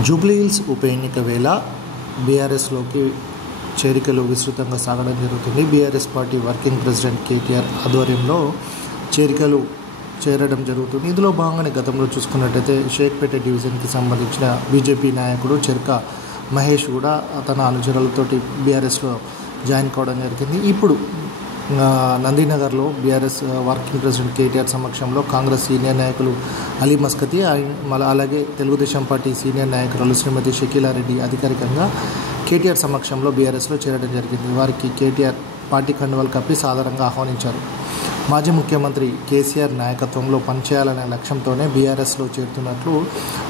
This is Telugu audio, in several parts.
జూబ్లీహిల్స్ ఉప ఎన్నిక వేళ బీఆర్ఎస్లోకి చేరికలు విస్తృతంగా సాగడం జరుగుతుంది. BRS party working president KTR ఆధ్వర్యంలో చేరడం జరుగుతుంది. ఇందులో భాగంగానే గతంలో చూసుకున్నట్టయితే షేక్పేట డివిజన్కి సంబంధించిన బీజేపీ నాయకుడు చెర్క మహేష్ కూడా తన అనుచరులతోటి బీఆర్ఎస్లో జాయిన్ కావడం జరిగింది. ఇప్పుడు నందినగర్లో బీఆర్ఎస్ వర్కింగ్ ప్రెసిడెంట్ కేటీఆర్ సమక్షంలో కాంగ్రెస్ సీనియర్ నాయకులు అలీ మస్కతి అలాగే తెలుగుదేశం పార్టీ సీనియర్ నాయకురాలు శ్రీమతి షకీలారెడ్డి అధికారికంగా కేటీఆర్ సమక్షంలో బీఆర్ఎస్లో చేరడం జరిగింది. వారికి కేటీఆర్ పార్టీ కండువాలు కప్పి సాధారణంగా ఆహ్వానించారు. మాజీ ముఖ్యమంత్రి కేసీఆర్ నాయకత్వంలో పనిచేయాలనే లక్ష్యంతోనే బీఆర్ఎస్లో చేరుతున్నట్లు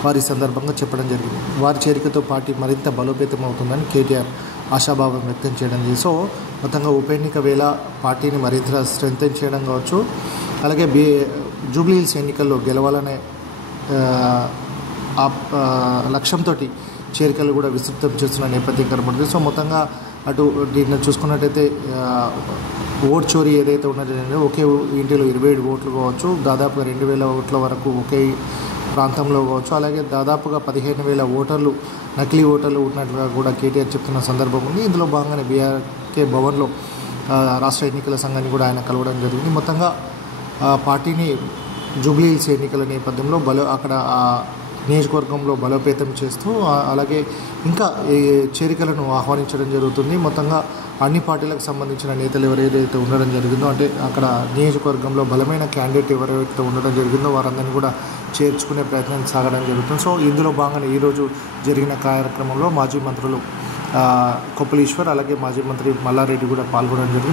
వారి సందర్భంగా చెప్పడం జరిగింది. వారి చేరికతో పార్టీ మరింత బలోపేతం అవుతుందని కేటీఆర్ ఆశాభావం వ్యక్తం చేయడం జరిగింది. సో మొత్తంగా ఉప ఎన్నిక వేళ పార్టీని మరింత స్ట్రెంథెన్ చేయడం కావచ్చు, అలాగే జూబ్లీహిల్స్ ఎన్నికల్లో గెలవాలనే లక్ష్యంతో చేరికలు కూడా విస్తృతం చేస్తున్న నేపథ్యం కనబడుతుంది. సో మొత్తంగా అటు దీన్ని చూసుకున్నట్టయితే ఓట్ చోరీ ఏదైతే ఉన్నదో ఒకే ఇంటిలో 27 ఓట్లు కావచ్చు, దాదాపుగా 2000 ఓట్ల వరకు ఒకే ప్రాంతంలో కావచ్చు, అలాగే దాదాపుగా 15,000 ఓటర్లు నకిలీ ఓటర్లు ఉన్నట్లుగా కూడా కేటీఆర్ చెప్తున్న సందర్భం ఉంది. ఇందులో భాగంగానే బీఆర్కే భవన్లో రాష్ట్ర ఎన్నికల సంఘాన్ని కూడా ఆయన కలవడం జరిగింది. మొత్తంగా పార్టీని జూబ్లీహిల్స్ ఎన్నికల నేపథ్యంలో అక్కడ నియోజకవర్గంలో బలోపేతం చేస్తూ అలాగే ఇంకా చేరికలను ఆహ్వానించడం జరుగుతుంది. మొత్తంగా అన్ని పార్టీలకు సంబంధించిన నేతలు ఎవరైతే ఉండడం జరిగిందో, అంటే అక్కడ నియోజకవర్గంలో బలమైన క్యాండిడేట్ ఎవరైతే ఉండడం జరిగిందో వారందరినీ కూడా చేర్చుకునే ప్రయత్నం సాగడం జరుగుతుంది. సో ఇందులో భాగంగా ఈరోజు జరిగిన కార్యక్రమంలో మాజీ మంత్రులు కొప్పుల ఈశ్వర్ అలాగే మాజీ మంత్రి మల్లారెడ్డి కూడా పాల్గొనడం జరిగింది.